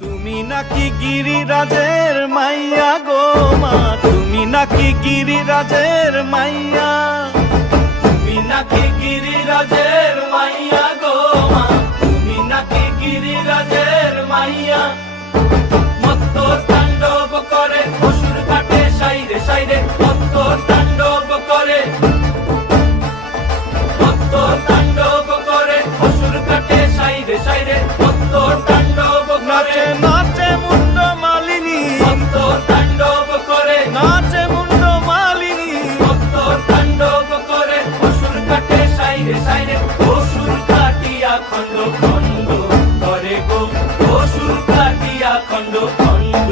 তুমি নাকি গিরিরাজের মাইয়া গো মা, তুমি নাকি গিরিরাজের মাইয়া, তুমি নাকি গিরিরাজের মাইয়া গো মা, তুমি নাকি গিরিরাজের মাইয়া। মত্ত তাণ্ডব করে অসুর কাটে সাইরে সাইরে, মত্ত তাণ্ডব করে, মত্ত তাণ্ডব করে অসুর কাটে সাইরে সাইরে, মত্ত তাণ্ডব করে। নাচে মুন্ড মালিনী, মত্ত তাণ্ডব করে, নাচে মুন্ড মালিনী, মত্ত তাণ্ডব করে অসুর কাটে সাইরে সাইরে, অসুর কাটিয়া খণ্ড খণ্ড করে গো, অসুর কাটিয়া খণ্ড খণ্ড